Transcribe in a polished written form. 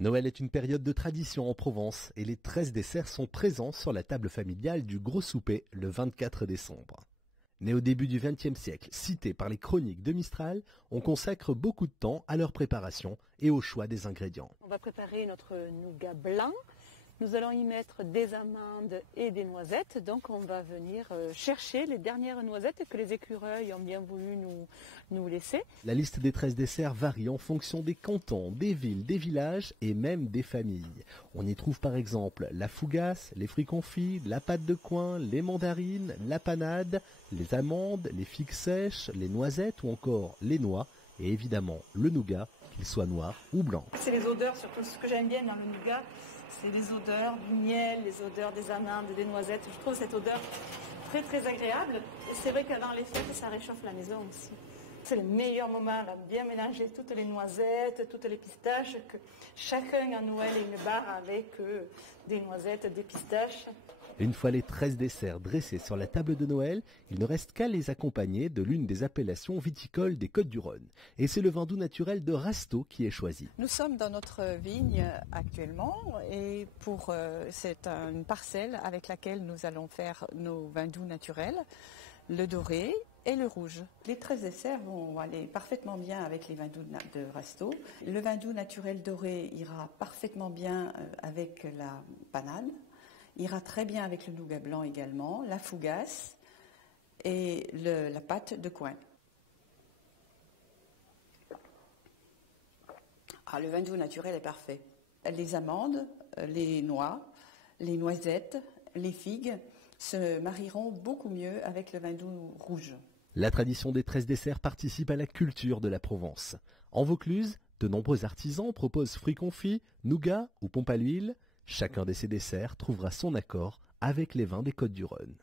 Noël est une période de tradition en Provence et les 13 desserts sont présents sur la table familiale du gros souper le 24 décembre. Nés au début du XXe siècle, cités par les chroniques de Mistral, on consacre beaucoup de temps à leur préparation et au choix des ingrédients. On va préparer notre nougat blanc. Nous allons y mettre des amandes et des noisettes. Donc on va venir chercher les dernières noisettes que les écureuils ont bien voulu nous laisser. La liste des 13 desserts varie en fonction des cantons, des villes, des villages et même des familles. On y trouve par exemple la fougasse, les fruits confits, la pâte de coin, les mandarines, la panade, les amandes, les figues sèches, les noisettes ou encore les noix et évidemment le nougat, qu'il soit noir ou blanc. C'est les odeurs, surtout ce que j'aime bien dans le nougat, c'est les odeurs du miel, les odeurs des amandes, des noisettes. Je trouve cette odeur très très agréable. Et c'est vrai qu'avant les fêtes, ça réchauffe la maison aussi. C'est le meilleur moment, là, bien mélanger toutes les noisettes, toutes les pistaches, que chacun à Noël ait une barre avec des noisettes, des pistaches. Une fois les 13 desserts dressés sur la table de Noël, il ne reste qu'à les accompagner de l'une des appellations viticoles des Côtes-du-Rhône. Et c'est le vin doux naturel de Rasteau qui est choisi. Nous sommes dans notre vigne actuellement et c'est une parcelle avec laquelle nous allons faire nos vins doux naturels, le doré et le rouge. Les 13 desserts vont aller parfaitement bien avec les vins doux de Rasteau. Le vin doux naturel doré ira parfaitement bien avec la panade. Ira très bien avec le nougat blanc également, la fougasse et la pâte de coin. Le vin doux naturel est parfait. Les amandes, les noix, les noisettes, les figues se marieront beaucoup mieux avec le vin doux rouge. La tradition des 13 desserts participe à la culture de la Provence. En Vaucluse, de nombreux artisans proposent fruits confits, nougat ou pompe à l'huile. Chacun de ces desserts trouvera son accord avec les vins des Côtes-du-Rhône.